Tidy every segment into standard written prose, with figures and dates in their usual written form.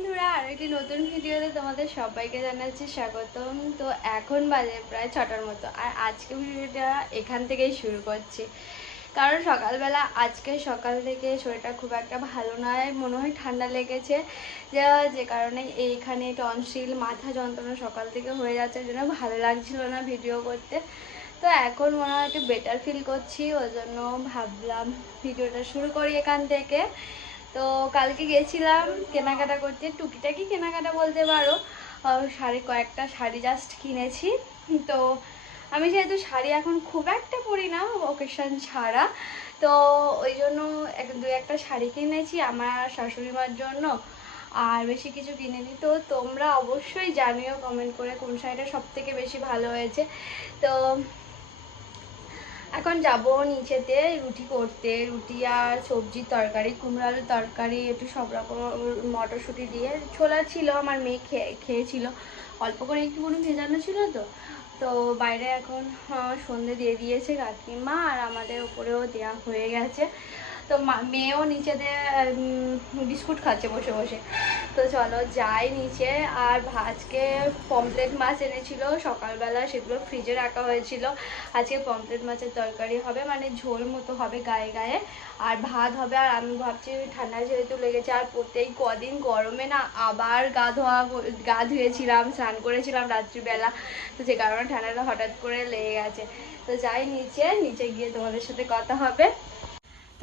বন্ধুরা, আর একটি নতুন ভিডিওতে তোমাদের সবাইকে জানাচ্ছি স্বাগতম। তো এখন বাজে প্রায় 6টার মতো, আর আজকে ভিডিওটা এখান থেকেই শুরু করছি। কারণ সকালবেলা আজকে সকাল থেকে শরীরটা খুব একটা ভালো নয়, মনে হয় ঠান্ডা লেগেছে, যে কারণে এইখানে টনসিল, মাথা যন্ত্রণা সকাল থেকে হয়ে যাচ্ছে, ওই জন্য ভালো লাগছিল না ভিডিও করতে। তো এখন মনে হয় একটু বেটার ফিল করছি, ওই জন্য ভাবলাম ভিডিওটা শুরু করি এখান থেকে। তো কালকে গেছিলাম কেনাকাটা করতে, টুকিটাকি কেনাকাটা বলতে পারো। কয়েকটা শাড়ি জাস্ট কিনেছি। তো আমি যেহেতু শাড়ি এখন খুব একটা পরি না অকেশন ছাড়া, তো ওই জন্য দু একটা শাড়ি কিনেছি আমার শাশুড়ি মার জন্য, আর বেশি কিছু কিনিনি। তো তোমরা অবশ্যই জানিও কমেন্ট করে কোন শাড়িটা সব থেকে বেশি ভালো হয়েছে। তো এখন যাব নিচেতে রুটি করতে, রুটি আর সবজির তরকারি, কুমড়ো আলুর তরকারি, একটু সব রকম মটরশুঁটি দিয়ে। ছোলা ছিল, আমার মেয়ে খেয়েছিল, অল্প করে একটুখানি ভেজানো ছিল। তো তো বাইরে এখন সন্ধে দিয়ে দিয়েছে কাকিমা, আর আমাদের উপরেও দেওয়া হয়ে গেছে। তো মেয়েও নিচেতে বিস্কুট খাচ্ছে বসে বসে। তো চলো যাই নিচে। আর আজকে পমফ্রেট মাছ এনেছিল সকালবেলা, সেগুলো ফ্রিজে রাখা হয়েছিল। আজকে পমফ্রেট মাছের তরকারি হবে, মানে ঝোল মতো হবে গায়ে গায়ে, আর ভাত হবে। আর আমি ভাবছি ঠান্ডা যেহেতু লেগেছে, আর প্রত্যেক কদিন গরমে না আবার গা ধুয়েছিলাম, স্নান করেছিলাম রাত্রিবেলা, তো যে কারণে ঠান্ডাটা হঠাৎ করে লেগে গেছে। তো যাই নিচে গিয়ে তোমাদের সাথে কথা হবে।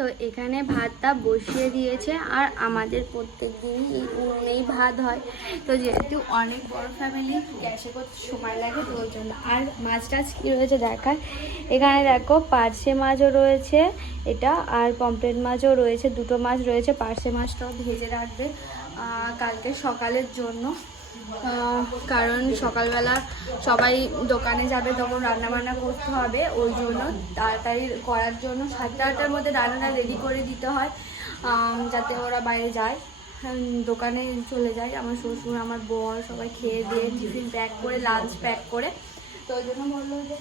তো এখানে ভাতটা বসিয়ে দিয়েছে, আর আমাদের প্রত্যেক দিনই এই উনুনেই ভাত হয়। তো যেহেতু অনেক বড় ফ্যামিলি, গ্যাসে করতে সময় লাগে, তো ওই জন্য। আর মাছ টাছ কী রয়েছে দেখায়, এখানে দেখো পার্শে মাছও রয়েছে এটা, আর পমফ্রেট মাছও রয়েছে, দুটো মাছ রয়েছে। পার্শে মাছটাও ভেজে রাখবে কালকে সকালের জন্য, কারণ সকালবেলা সবাই দোকানে যাবে, তখন রান্নাবান্না করতে হবে, ওই জন্য তাড়াতাড়ি করার জন্য 7টা-8টার মধ্যে রান্নাটা রেডি করে দিতে হয়, যাতে ওরা বাইরে যায়, দোকানে চলে যায়। আমার শ্বশুর, আমার বর সবাই খেয়ে দিয়ে টিফিন প্যাক করে, লাঞ্চ প্যাক করে। তো ওই জন্য বললো যে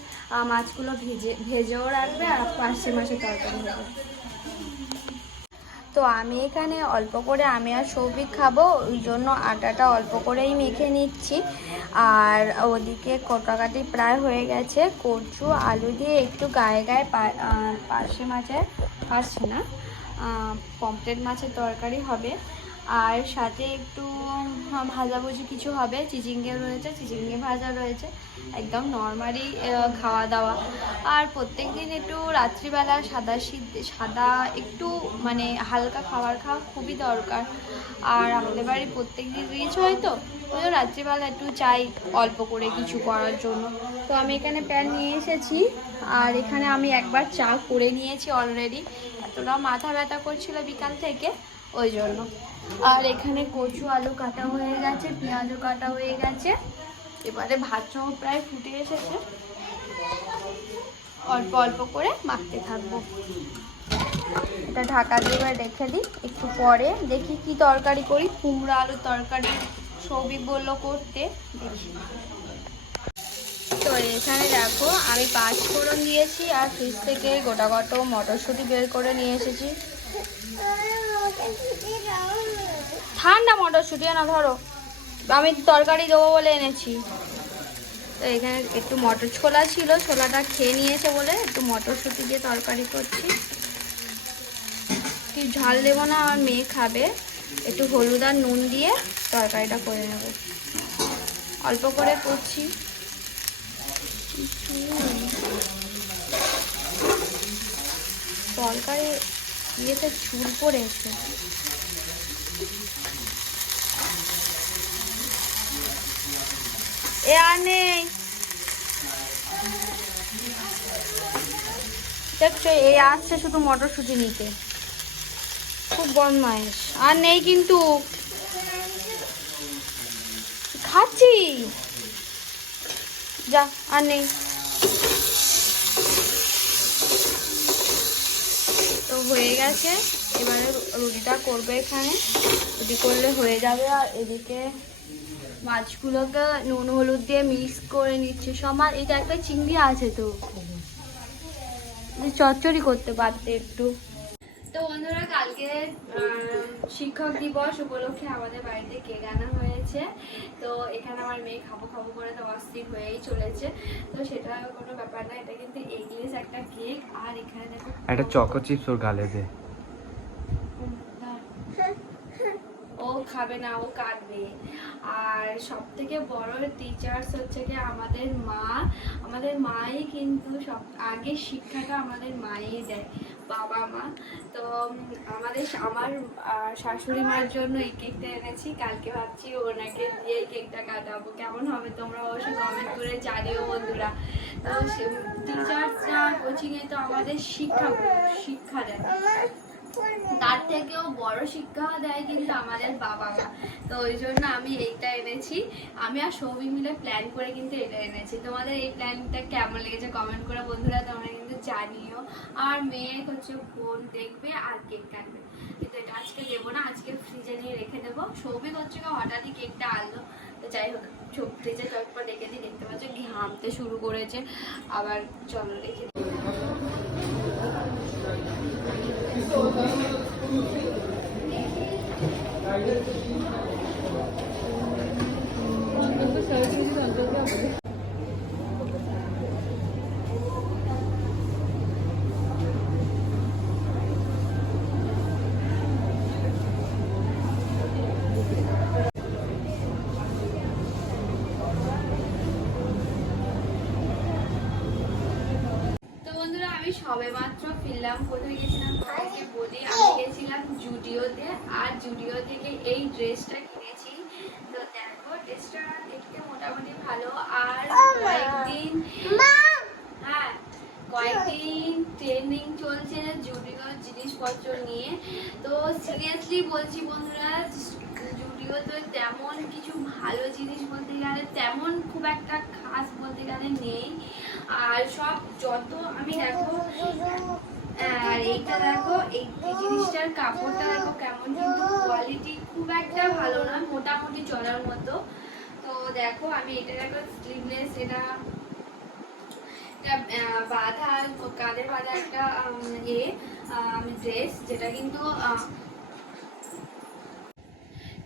মাছগুলো ভেজেও রাখবে, আর পার্শে মাছের তরকারি হবে। তো আমি এখানে অল্প করে, আমি আর সৌভিক খাবো, ওই জন্য আটাটা অল্প করেই মেখে নিচ্ছি। আর ওদিকে কটাকাটি প্রায় হয়ে গেছে, কচু আলু দিয়ে একটু গায়ে গায়ে পার্শে না পমফ্রেট মাছের তরকারি হবে, আর সাথে একটু ভাজাভুজি কিছু হবে। চিচিঙ্গে রয়েছে, চিচিঙ্গে ভাজা রয়েছে, একদম নর্মালি খাওয়া দাওয়া। আর প্রত্যেক দিন একটু রাত্রিবেলা সাদা একটু মানে হালকা খাবার খাওয়া খুবই দরকার। আর আমাদের বাড়ি প্রত্যেক দিন রিচ হয়, তো ওই রাত্রিবেলা একটু চাই অল্প করে কিছু করার জন্য। তো আমি এখানে প্যান নিয়ে এসেছি, আর এখানে আমি একবার চা করে নিয়েছি অলরেডি, এতটা মাথা ব্যথা করছিল বিকাল থেকে, ওই জন্য। আর এখানে কচু আলু কাটা হয়ে গেছে, পেঁয়াজও কাটা হয়ে গেছে। এবারে ভাতটাও প্রায় ফুটে এসেছে, অল্প অল্প করে মাখতে থাকবো। এটা ঢাকা দিয়ে রেখে দিই, একটু পরে দেখি কি তরকারি করি। কুমড়ো আলুর তরকারি সৌভিক বললো করতে, দেখি। তো এখানে দেখো আমি 5 ফোড়ন দিয়েছি, আর ফ্রিজ থেকে গোটা মটরশুঁটি বের করে নিয়ে এসেছি। ঠান্ডা মটরশুঁটি না, ধরো আমি তরকারি দেবো বলে এনেছি। তো এখানে একটু মটর ছোলা ছিল, ছোলাটা খেয়ে নিয়েছে বলে একটু মটরশুঁটি দিয়ে তরকারি করছি। কি ঝাল দেবো না, আমার মেয়ে খাবে, একটু হলুদ আর নুন দিয়ে তরকারিটা করে নেব, অল্প করে করছি। তরকারি ইয়েতে চুল পড়েছে। এ আর নেই, দেখছো এই আসছে শুধু মটরশুঁটি নিতে, খুব বদমাইশ। আর নেই কিন্তু, খাচ্ছি, যা আর নেই। তো হয়ে গেছে, এবারে রুটিটা করবে এখানে, রুটি করলে হয়ে যাবে। আর এদিকে মাছগুলোকে নুন হলুদ দিয়ে মিক্স করে নিচ্ছে সমান। এটা একটা চিংড়ি আছে, তো চচ্চড়ি করতে পারতে একটু। তো বন্ধুরা কালকে শিক্ষক দিবস উপলক্ষে আমাদের বাড়িতে কেক আনা হয়েছে। তো এখানে আমার মেয়ে খাবো খাবো করে তো অস্থির হয়েই চলেছে। তো সেটা কোনো ব্যাপার না, এটা কিন্তু এগলেস একটা কেক। আর এখানে দেখো একটা চকো চিপস ওর গালে দে। ও খাবে না, ও কাঁদবে। আর সব থেকে বড় টিচার্স হচ্ছে কি আমাদের মা। আমাদের মাই কিন্তু সব আগে শিক্ষাটা আমাদের মাই দেয়, বাবা মা। তো আমার শাশুড়ি মার জন্য এই কেকটা এনেছি। কালকে ভাবছি ওনাকে দিয়ে এই কেকটা কাটাবো। কেমন হবে তোমরা অবশ্যই কমেন্ট করে জানিও বন্ধুরা। তো টিচার্সরা কোচিংয়ে তো আমাদের শিক্ষা দেয়, তার থেকেও বড় শিক্ষা দেয় কিন্তু আমাদের বাবা মা। তো ওই জন্য আমি এইটা এনেছি। আমি আর সৌমি মিলে প্ল্যান করে কিন্তু এটা এনেছি। তোমাদের এই প্ল্যানটা কেমন লেগেছে কমেন্ট করে বন্ধুরা তোমরা কিন্তু জানিও। আর মেয়ে হচ্ছে ফোন দেখবে আর কেক কাটবে, কিন্তু এটা আজকে দেবো না, আজকে ফ্রিজে নিয়ে রেখে দেবো। সৌভিক হচ্ছে হঠাৎই কেকটা আনলো। তো যাই হোক ফ্রিজে চটপট রেখে দিই। দেখতে পাচ্ছ ঘামতে শুরু করেছে আবার, চলো রেখে দিই। আমি সবে মাত্র ফিরলাম। কোথায় গেছিলাম তোমাকে বলি, আমি গেছিলাম জুডিওতে। আর জুডিও থেকে এই ড্রেসটা কিনেছি। তো দেখো ড্রেসটা দেখতে মোটামুটি ভালো। আর কয়েকদিন ট্রেন্ডিং চলছে জুডিওর জিনিসপত্র নিয়ে। তো সিরিয়াসলি বলছি বন্ধুরা, জুডিওতে তেমন কিছু ভালো জিনিস বলতে গেলে তেমন খুব একটা খাস বলতে গেলে নেই। আর সব যত আমি দেখো, আর এইটা দেখো, এই জিনিসটার কাপড়টা দেখো কেমন, কিন্তু কোয়ালিটি খুব একটা ভালো না, মোটামুটি চলার মতো। তো দেখো আমি এটা দেখো স্লিভলেস, এটা বাঁধা, কাঁধে বাঁধা একটা ড্রেস, যেটা কিন্তু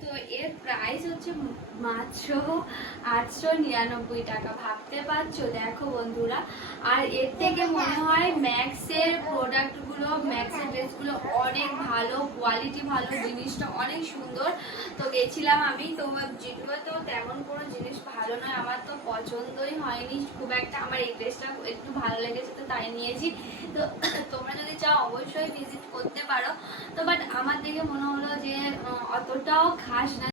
তো এর প্রাইস হচ্ছে মাত্র 899 টাকা। ভাবতে পারছো? দেখো বন্ধুরা। আর এর থেকে মনে হয় ম্যাক্সের প্রোডাক্টগুলো, ম্যাক্সের ড্রেসগুলো অনেক ভালো, কোয়ালিটি ভালো, জিনিসটা অনেক সুন্দর। তো গেছিলাম আমি, তো জিডুয়াতেও তেমন কোনো জিনিস ভালো নয়, আমার তো পছন্দই হয়নি খুব একটা। আমার এই ড্রেসটা একটু ভালো লেগেছে তো তাই নিয়েছি। তো তোমরা যদি চাও অবশ্যই ভিজিট করতে পারো। তো বাট আমার দেখে মনে হলো যে অতটাও খাস না।